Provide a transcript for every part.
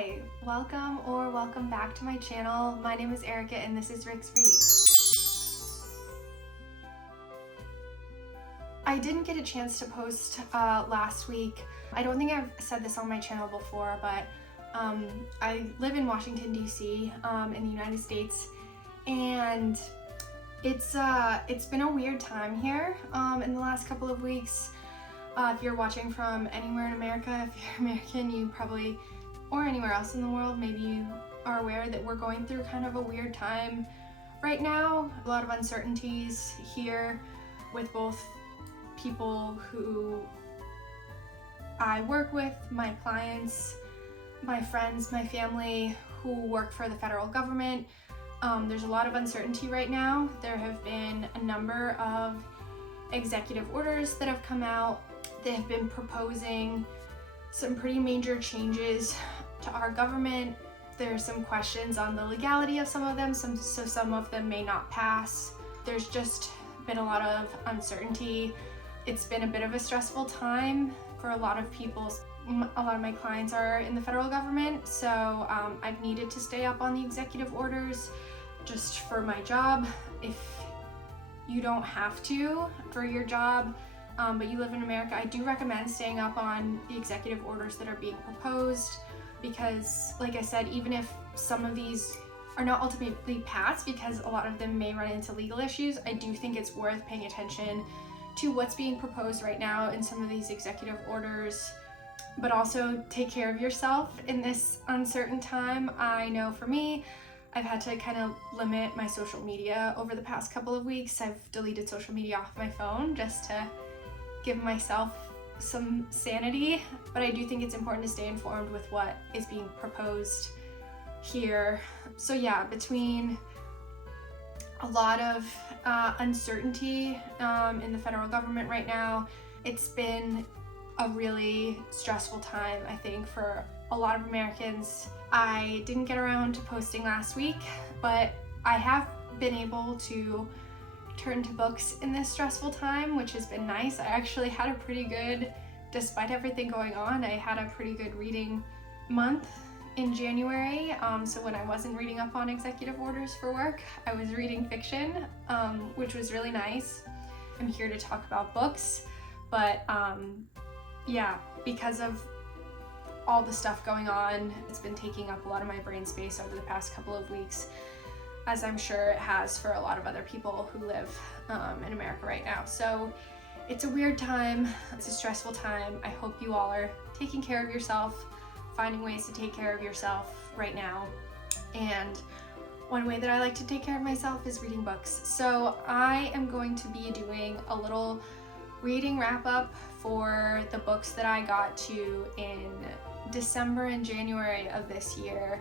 Hi, welcome back to my channel. My name is Erica and this is Rick's Read. I didn't get a chance to post last week. I don't think I've said this on my channel before, but I live in Washington, D.C. In the United States, and it's been a weird time here in the last couple of weeks. If you're watching from anywhere in America, if you're American, you probably, or anywhere else in the world, maybe you are aware that we're going through kind of a weird time right now. A lot of uncertainties here with both people who I work with, my clients, my friends, my family who work for the federal government. There's a lot of uncertainty right now. There have been a number of executive orders that have come out. They have been proposing some pretty major changes to our government. There's some questions on the legality of some of them, so some of them may not pass. There's just been a lot of uncertainty. It's been a bit of a stressful time for a lot of people. A lot of my clients are in the federal government, so I've needed to stay up on the executive orders just for my job. If you don't have to for your job, but you live in America, I do recommend staying up on the executive orders that are being proposed, because like I said, even if some of these are not ultimately passed, because a lot of them may run into legal issues, I do think it's worth paying attention to what's being proposed right now in some of these executive orders. But also take care of yourself in this uncertain time. I know for me, I've had to kind of limit my social media over the past couple of weeks. I've deleted social media off my phone just to give myself some sanity. But I do think it's important to stay informed with what is being proposed here. So yeah, between a lot of uncertainty in the federal government right now, it's been a really stressful time, I think, for a lot of Americans. I didn't get around to posting last week, but I have been able to turn to books in this stressful time, which has been nice. I actually had a pretty good, despite everything going on, I had a pretty good reading month in January. So when I wasn't reading up on executive orders for work, I was reading fiction, which was really nice. I'm here to talk about books, but yeah, because of all the stuff going on, it's been taking up a lot of my brain space over the past couple of weeks, as I'm sure it has for a lot of other people who live in America right now. So it's a weird time, it's a stressful time. I hope you all are taking care of yourself, finding ways to take care of yourself right now. And one way that I like to take care of myself is reading books. So I am going to be doing a little reading wrap up for the books that I got to in December and January of this year.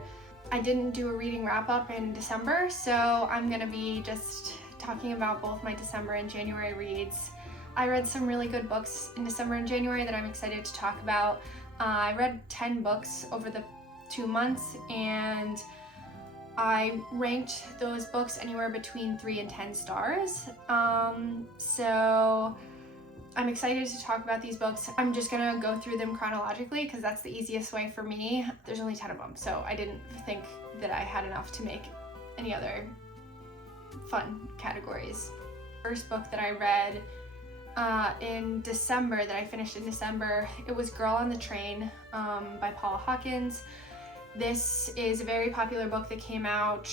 I didn't do a reading wrap up in December, so I'm gonna be just talking about both my December and January reads. I read some really good books in December and January that I'm excited to talk about. I read 10 books over the 2 months, and I ranked those books anywhere between 3 and 10 stars. So I'm excited to talk about these books. I'm just gonna go through them chronologically because that's the easiest way for me. There's only 10 of them, so I didn't think that I had enough to make any other fun categories. First book that I read in December, that I finished in December, it was Girl on the Train by Paula Hawkins. This is a very popular book that came out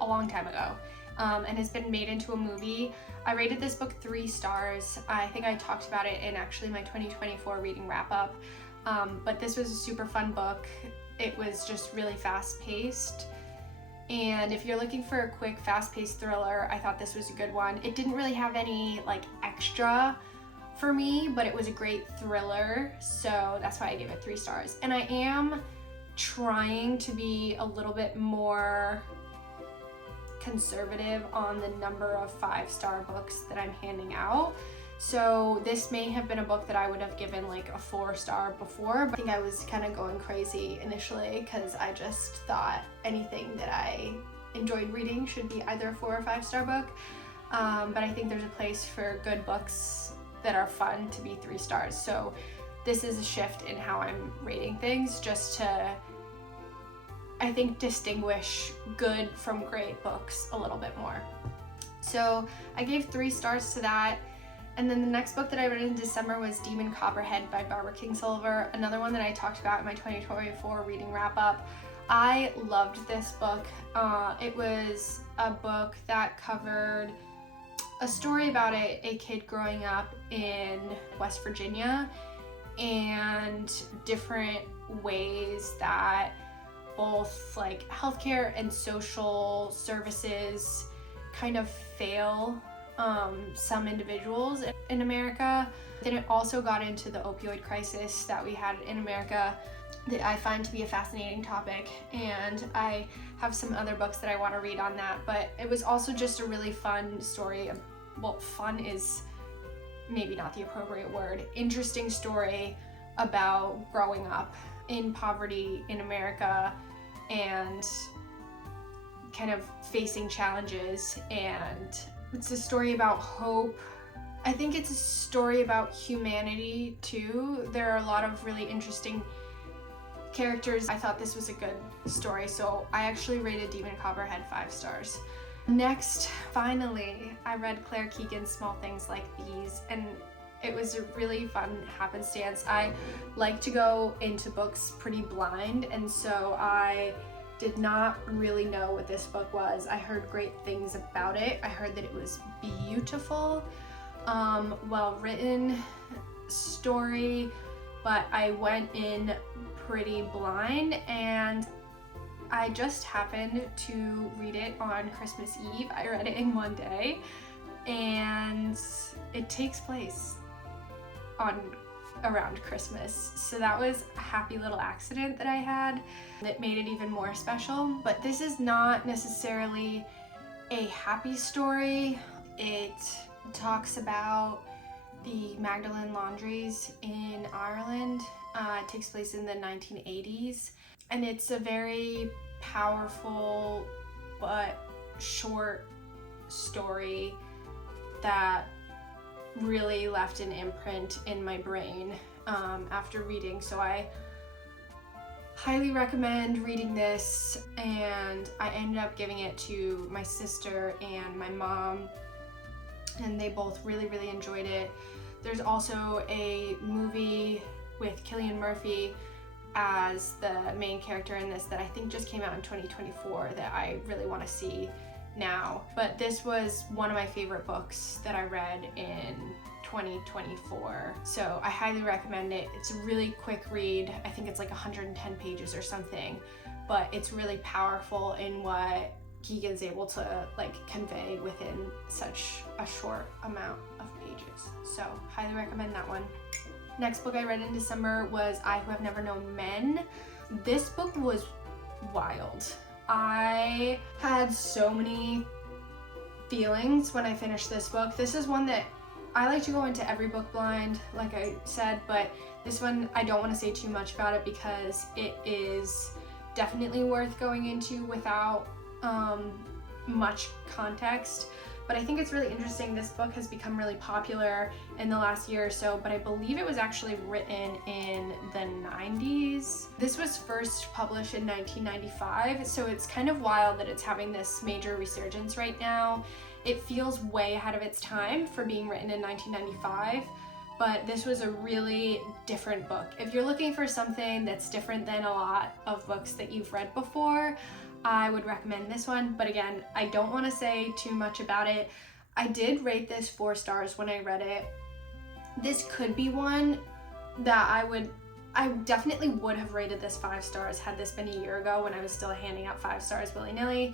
a long time ago and has been made into a movie. I rated this book 3 stars. I think I talked about it in actually my 2024 reading wrap up, but this was a super fun book. It was just really fast paced. And if you're looking for a quick, fast-paced thriller, I thought this was a good one. It didn't really have any like extra for me, but it was a great thriller, so that's why I gave it 3 stars. And I am trying to be a little bit more conservative on the number of 5-star books that I'm handing out. So this may have been a book that I would have given like a 4-star before, but I think I was kind of going crazy initially because I just thought anything that I enjoyed reading should be either a 4 or 5-star book. But I think there's a place for good books that are fun to be 3 stars. So this is a shift in how I'm rating things, just to, I think, distinguish good from great books a little bit more. So I gave 3 stars to that. And then the next book that I read in December was Demon Copperhead by Barbara Kingsolver, another one that I talked about in my 2024 reading wrap-up. I loved this book. It was a book that covered a story about a kid growing up in West Virginia and different ways that both like healthcare and social services kind of fail some individuals in America. Then it also got into the opioid crisis that we had in America that I find to be a fascinating topic, and I have some other books that I want to read on that, but it was also just a really fun story. Well, fun is maybe not the appropriate word. Interesting story about growing up in poverty in America and kind of facing challenges, and it's a story about hope. I think it's a story about humanity too. There are a lot of really interesting characters. I thought this was a good story, so I actually rated Demon Copperhead 5 stars. Next, finally, I read Claire Keegan's Small Things Like These, and it was a really fun happenstance. I like to go into books pretty blind, and so I did not really know what this book was. I heard great things about it. I heard that it was beautiful, well-written story, but I went in pretty blind, and I just happened to read it on Christmas Eve. I read it in one day, and it takes place around Christmas. So that was a happy little accident that I had that made it even more special. But this is not necessarily a happy story. It talks about the Magdalen laundries in Ireland. It takes place in the 1980s, and it's a very powerful but short story that really left an imprint in my brain after reading. So I highly recommend reading this, and I ended up giving it to my sister and my mom, and they both really enjoyed it. There's also a movie with Cillian Murphy as the main character in this that I think just came out in 2024 that I really want to see now. But this was one of my favorite books that I read in 2024, so I highly recommend it. It's a really quick read. I think it's like 110 pages or something, but it's really powerful in what Keegan's able to like convey within such a short amount of pages. So highly recommend that one. Next book I read in December was I Who Have Never Known Men. This book was wild. I had so many feelings when I finished this book. This is one that I like to go into every book blind, like I said, but this one I don't want to say too much about it because it is definitely worth going into without much context. But I think it's really interesting. This book has become really popular in the last year or so, but I believe it was actually written in the 90s. This was first published in 1995, so it's kind of wild that it's having this major resurgence right now. It feels way ahead of its time for being written in 1995, but this was a really different book. If you're looking for something that's different than a lot of books that you've read before, I would recommend this one. But again, I don't want to say too much about it. I did rate this 4 stars when I read it. This could be one that I definitely would have rated this 5 stars had this been a year ago when I was still handing out 5 stars willy-nilly.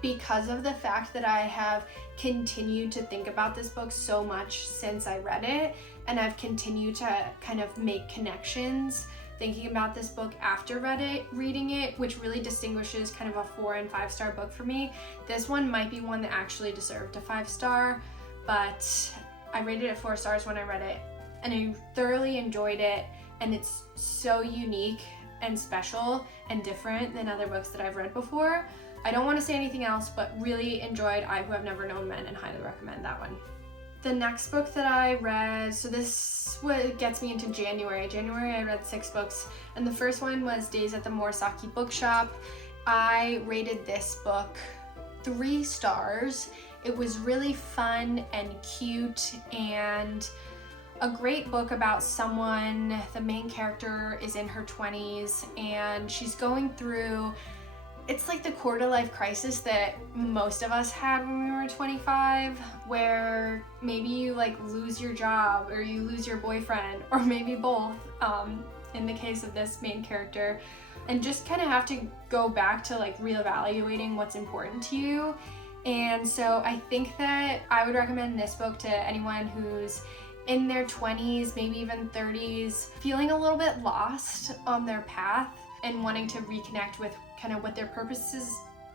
Because of the fact that I have continued to think about this book so much since I read it, and I've continued to kind of make connections thinking about this book after reading it, which really distinguishes kind of a 4 and 5 star book for me. This one might be one that actually deserved a 5 star, but I rated it 4 stars when I read it, and I thoroughly enjoyed it, and it's so unique and special and different than other books that I've read before. I don't want to say anything else, but really enjoyed I Who Have Never Known Men and highly recommend that one. The next book that I read, so this gets me into January. January I read 6 books, and the first one was Days at the Morisaki bookshop. I rated this book 3 stars. It was really fun and cute and a great book about someone. The main character is in her 20s and she's going through, it's like the quarter life crisis that most of us had when we were 25, where maybe you like lose your job or you lose your boyfriend, or maybe both, in the case of this main character, and just kind of have to go back to like reevaluating what's important to you. And so I think that I would recommend this book to anyone who's in their 20s, maybe even 30s, feeling a little bit lost on their path and wanting to reconnect with kind of what their purpose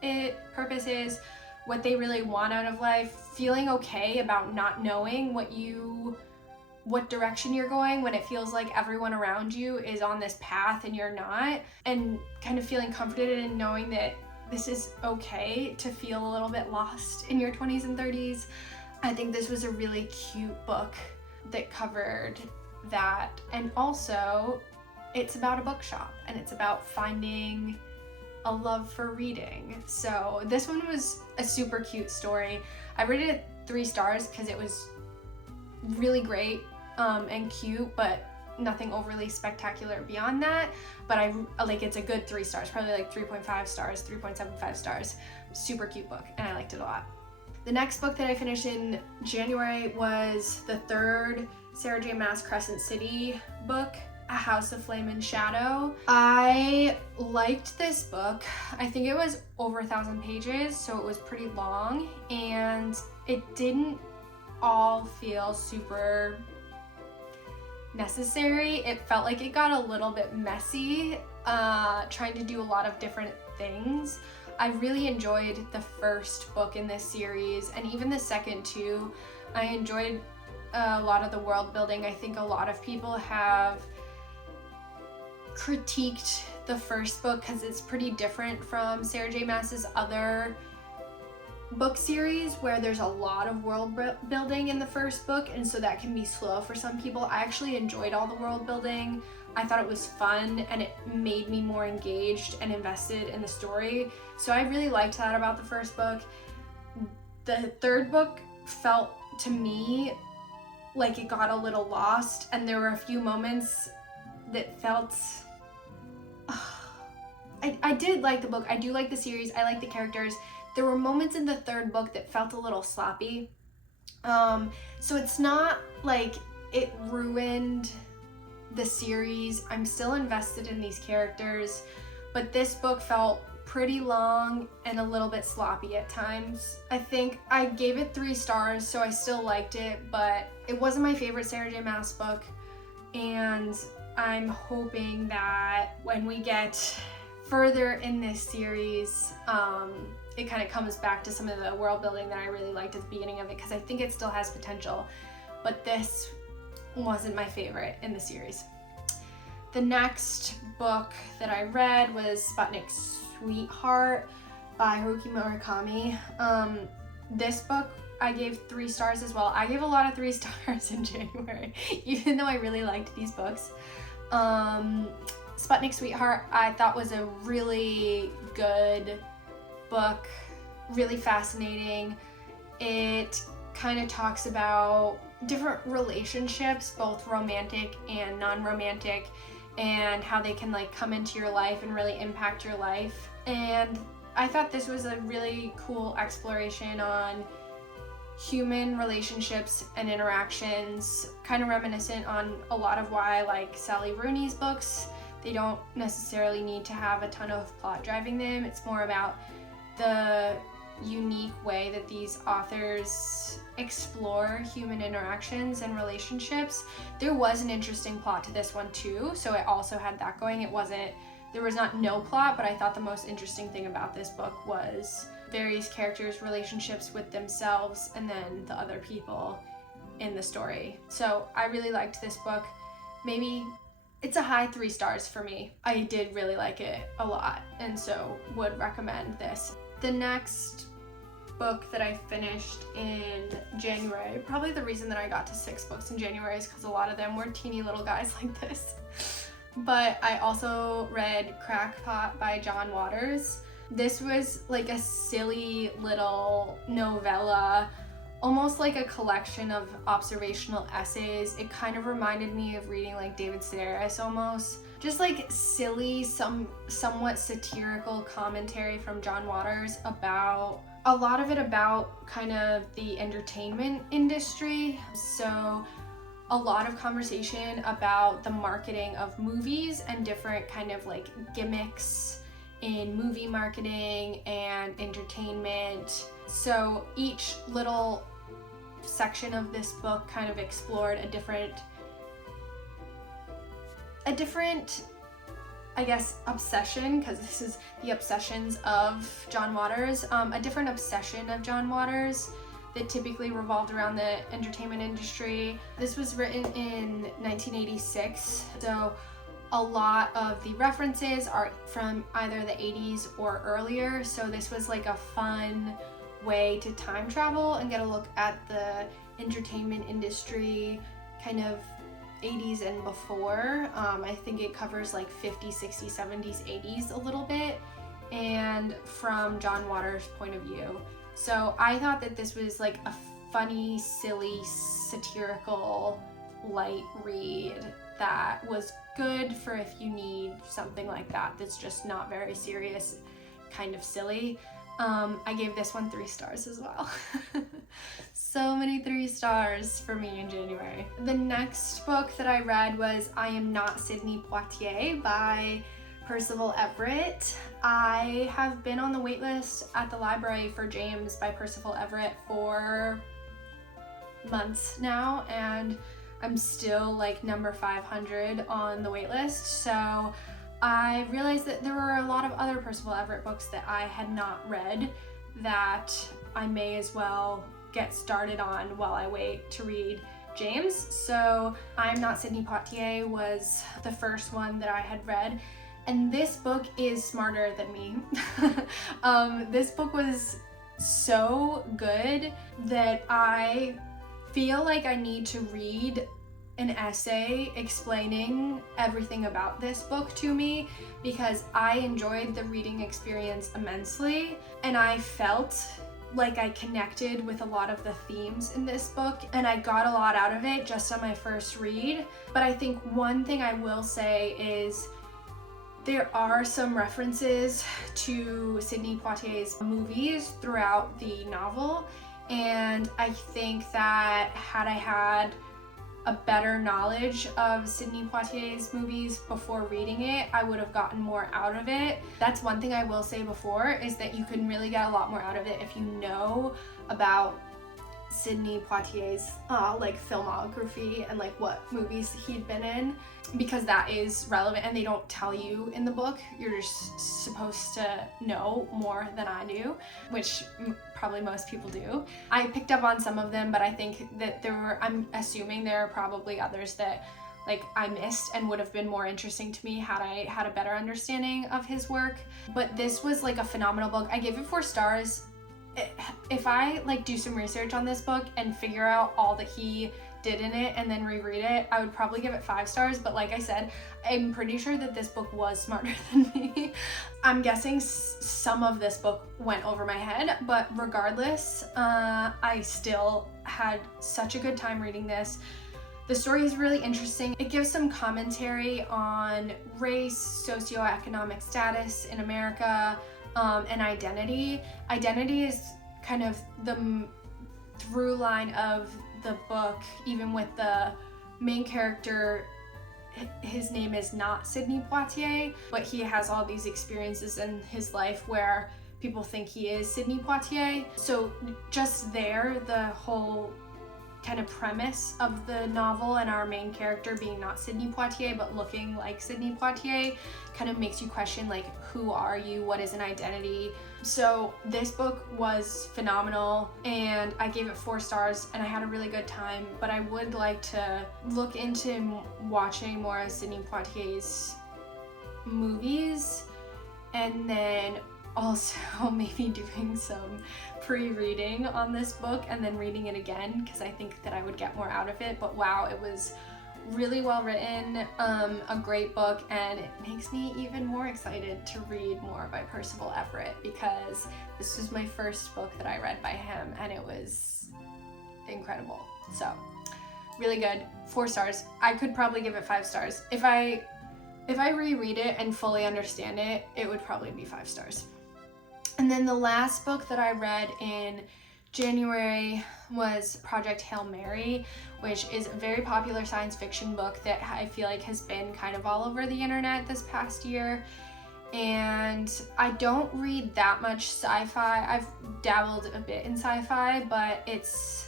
is, what they really want out of life, feeling okay about not knowing what direction you're going when it feels like everyone around you is on this path and you're not, and kind of feeling comforted in knowing that this is okay to feel a little bit lost in your 20s and 30s. I think this was a really cute book that covered that, and also it's about a bookshop and it's about finding a love for reading. So this one was a super cute story. I rated it 3 stars because it was really great and cute, but nothing overly spectacular beyond that. But I like, it's a good 3 stars, probably like 3.5 stars, 3.75 stars. Super cute book, and I liked it a lot. The next book that I finished in January was the 3rd Sarah J. Maas Crescent City book, A House of Flame and Shadow. I liked this book. I think it was over 1,000 pages, so it was pretty long, and it didn't all feel super necessary. It felt like it got a little bit messy, trying to do a lot of different things. I really enjoyed the first book in this series, and even the second too. I enjoyed a lot of the world building. I think a lot of people have critiqued the first book because it's pretty different from Sarah J. Maas's other book series, where there's a lot of world building in the first book, and so that can be slow for some people. I actually enjoyed all the world building. I thought it was fun and it made me more engaged and invested in the story. So I really liked that about the first book. The third book felt to me like it got a little lost, and there were a few moments that felt I did like the book. I do like the series. I like the characters. There were moments in the third book that felt a little sloppy. So it's not like it ruined the series. I'm still invested in these characters, but this book felt pretty long and a little bit sloppy at times. I think I gave it 3 stars, so I still liked it, but it wasn't my favorite Sarah J. Maas book, and I'm hoping that when we get further in this series, it kind of comes back to some of the world building that I really liked at the beginning of it, because I think it still has potential, but this wasn't my favorite in the series. The next book that I read was Sputnik Sweetheart by Haruki Murakami. This book I gave 3 stars as well. I gave a lot of 3 stars in January, even though I really liked these books. Sputnik Sweetheart I thought was a really good book, really fascinating. It kind of talks about different relationships, both romantic and non-romantic, and how they can like come into your life and really impact your life. And I thought this was a really cool exploration on human relationships and interactions, kind of reminiscent on a lot of why I like Sally Rooney's books. They don't necessarily need to have a ton of plot driving them. It's more about the unique way that these authors explore human interactions and relationships. There was an interesting plot to this one too, so it also had that going. There was not no plot, but I thought the most interesting thing about this book was various characters' relationships with themselves and then the other people in the story. So I really liked this book. Maybe it's a high 3 stars for me. I did really like it a lot, and so would recommend this. The next book that I finished in January. Probably the reason that I got to 6 books in January is because a lot of them were teeny little guys like this. But I also read Crackpot by John Waters. This was like a silly little novella, almost like a collection of observational essays. It kind of reminded me of reading like David Sedaris almost. Just like silly, somewhat satirical commentary from John Waters about, a lot of it about kind of the entertainment industry. So a lot of conversation about the marketing of movies and different kind of like gimmicks in movie marketing and entertainment. So each little section of this book kind of explored a different, I guess, obsession, because this is the obsessions of John Waters, a different obsession of John Waters that typically revolved around the entertainment industry. This was written in 1986, so a lot of the references are from either the 80s or earlier, so this was like a fun way to time travel and get a look at the entertainment industry kind of 80s and before. I think it covers like 50s, 60s, 70s, 80s a little bit, and from John Waters' point of view. So I thought that this was like a funny, silly, satirical, light read that was good for if you need something like that that's just not very serious, kind of silly. I gave this one 3 stars as well. So many 3 stars for me in January. The next book that I read was I Am Not Sidney Poitier by Percival Everett. I have been on the waitlist at the library for James by Percival Everett for months now, and I'm still like number 500 on the waitlist. So I realized that there were a lot of other Percival Everett books that I had not read that I may as well get started on while I wait to read James. So I'm Not Sidney Poitier was the first one that I had read, and this book is smarter than me. This book was so good that I feel like I need to read an essay explaining everything about this book to me, because I enjoyed the reading experience immensely and I felt like I connected with a lot of the themes in this book and I got a lot out of it just on my first read. But I think one thing I will say is there are some references to Sidney Poitier's movies throughout the novel, and I think that had I had a better knowledge of Sidney Poitier's movies before reading it, I would have gotten more out of it. That's one thing I will say before, is that you can really get a lot more out of it if you know about Sidney Poitier's like filmography and like what movies he'd been in, because that is relevant and they don't tell you in the book. You're just supposed to know more than I do, which probably most people do. I picked up on some of them, but I think that I'm assuming there are probably others that like I missed and would have been more interesting to me had I had a better understanding of his work. But this was like a phenomenal book. I gave it 4 stars. If I like do some research on this book and figure out all that he did in it and then reread it, I would probably give it 5 stars. But like I said, I'm pretty sure that this book was smarter than me. I'm guessing some of this book went over my head, but regardless, I still had such a good time reading this. The story is really interesting. It gives some commentary on race, socioeconomic status in America, and identity. Identity is kind of the through line of the book, even with the main character. His name is not Sidney Poitier, but he has all these experiences in his life where people think he is Sidney Poitier. So just there, the whole kind of premise of the novel and our main character being not Sidney Poitier but looking like Sidney Poitier kind of makes you question, like, who are you? What is an identity? So this book was phenomenal and I gave it 4 stars and I had a really good time, but I would like to look into watching more of Sidney Poitier's movies and then also maybe doing some pre-reading on this book and then reading it again, because I think that I would get more out of it. But wow, it was really well written, a great book, and it makes me even more excited to read more by Percival Everett, because this was my first book that I read by him, and it was incredible. So really good. 4 stars. I could probably give it 5 stars. If I reread it and fully understand it, it would probably be 5 stars. And then the last book that I read in January was Project Hail Mary, which is a very popular science fiction book that I feel like has been kind of all over the internet this past year. And I don't read that much sci-fi. I've dabbled a bit in sci-fi, but it's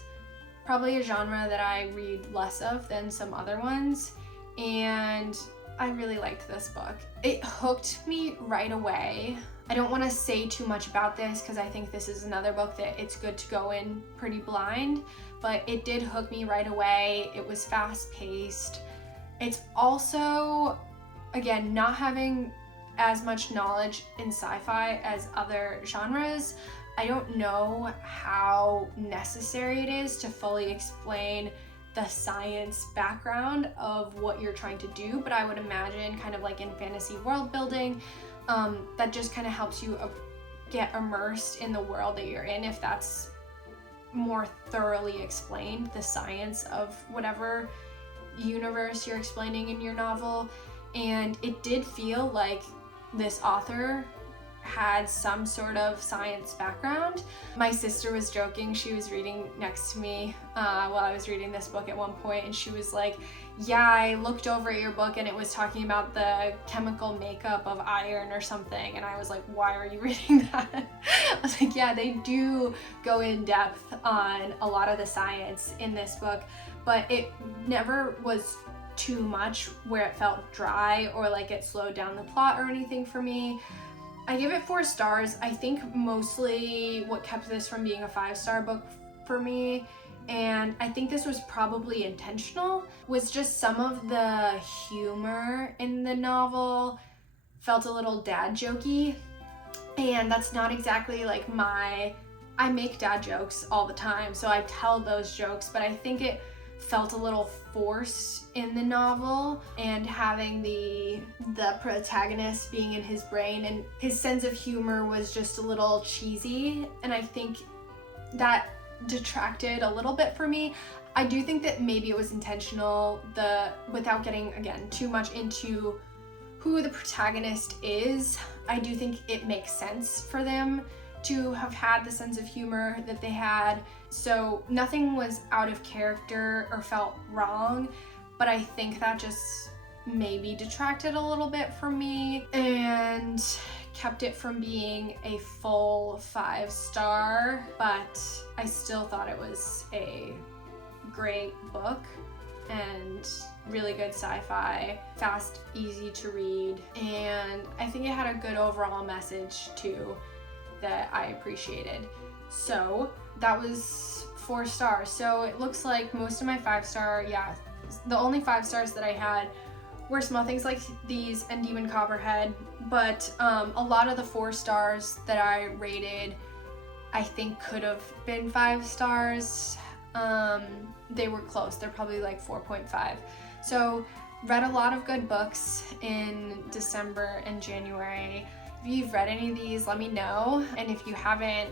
probably a genre that I read less of than some other ones. And I really liked this book. It hooked me right away. I don't want to say too much about this because I think this is another book that it's good to go in pretty blind, but it did hook me right away. It was fast-paced. It's also, again, not having as much knowledge in sci-fi as other genres. I don't know how necessary it is to fully explain the science background of what you're trying to do, but I would imagine kind of like in fantasy world building, that just kind of helps you get immersed in the world that you're in if that's more thoroughly explained, the science of whatever universe you're explaining in your novel. And it did feel like this author had some sort of science background. My sister was joking. She was reading next to me while I was reading this book at one point, and she was like, yeah, I looked over at your book and it was talking about the chemical makeup of iron or something. And I was like, why are you reading that? I was like, yeah, they do go in depth on a lot of the science in this book, but it never was too much where it felt dry or like it slowed down the plot or anything for me. I give it 4 stars. I think mostly what kept this from being a 5-star book for me, and I think this was probably intentional, was just some of the humor in the novel felt a little dad jokey, and that's not exactly like I make dad jokes all the time, so I tell those jokes, but I think it felt a little forced in the novel, and having the protagonist being in his brain and his sense of humor was just a little cheesy, and I think that detracted a little bit for me. I do think that maybe it was intentional, without getting again too much into who the protagonist is. I do think it makes sense for them to have had the sense of humor that they had. So nothing was out of character or felt wrong, but I think that just maybe detracted a little bit from me and kept it from being a full 5-star, but I still thought it was a great book and really good sci-fi, fast, easy to read, and I think it had a good overall message too that I appreciated. So that was 4 stars. So it looks like most of my 5-star, the only 5 stars that I had were Small Things Like These and Demon Copperhead, but a lot of the 4 stars that I rated I think could have been 5 stars. They were close. They're probably like 4.5. So read a lot of good books in December and January. If you've read any of these, let me know. And if you haven't,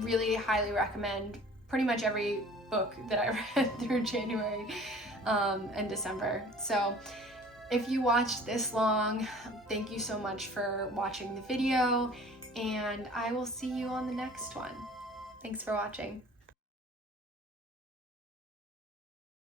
really highly recommend pretty much every book that I read through January and December. So if you watched this long, thank you so much for watching the video, and I will see you on the next one. Thanks for watching.